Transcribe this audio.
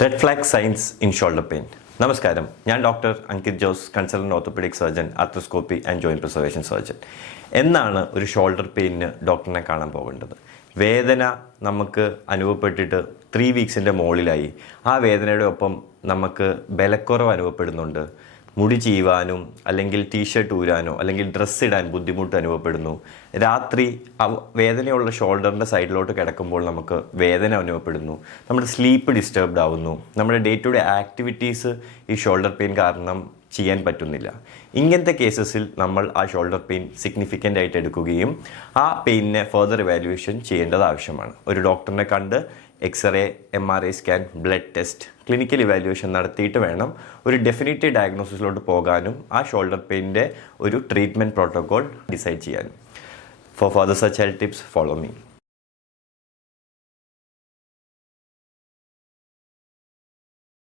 Red flag signs in shoulder pain. നമസ്കാരം, ഞാൻ doctor Ankit Jose, consultant orthopaedic surgeon, arthroscopy and joint preservation surgeon. എന്നാണ് ഒരു shoulder പെയിനിന് ഡോക്ടറിനെ കാണാൻ പോകേണ്ടത്? വേദന നമുക്ക് അനുഭവപ്പെട്ടിട്ട് 3 വീക്സിൻ്റെ മുകളിലായി. ആ വേദനയുടെ ഒപ്പം നമുക്ക് ബലക്കുറവ് അനുഭവപ്പെടുന്നുണ്ട്. മുടി ചീവാനും അല്ലെങ്കിൽ ടീഷർട്ട് ഊരാനോ അല്ലെങ്കിൽ ഡ്രസ്സ് ഇടാൻ ബുദ്ധിമുട്ട് അനുഭവപ്പെടുന്നു. രാത്രി വേദനയുള്ള ഷോൾഡറിൻ്റെ സൈഡിലോട്ട് കിടക്കുമ്പോൾ നമുക്ക് വേദന അനുഭവപ്പെടുന്നു. നമ്മുടെ സ്ലീപ്പ് ഡിസ്റ്റർബ്ഡ് ആവുന്നു. നമ്മുടെ ഡേ ടു ഡേ ആക്ടിവിറ്റീസ് ഈ ഷോൾഡർ പെയിൻ കാരണം ചെയ്യാൻ പറ്റുന്നില്ല. ഇങ്ങനത്തെ കേസസിൽ നമ്മൾ ആ ഷോൾഡർ പെയിൻ സിഗ്നിഫിക്കൻ്റ് ആയിട്ട് എടുക്കുകയും ആ പെയിനിനെ ഫർദർ ഇവാലുവേഷൻ ചെയ്യേണ്ടത് ആവശ്യമാണ്. ഒരു ഡോക്ടറിനെ കണ്ട് x ray, MRI scan, blood test, clinical evaluation നടത്തിയിട്ട് വേണം ഒരു ഡെഫിനിറ്റീവ് ഡയഗ്നോസിസിലോട്ട് പോകാനും ആ ഷോൾഡർ പെയിനിൻ്റെ ഒരു ട്രീറ്റ്മെൻറ്റ് പ്രോട്ടോകോൾ ഡിസൈഡ് ചെയ്യാനും. Four further such health tips, follow me.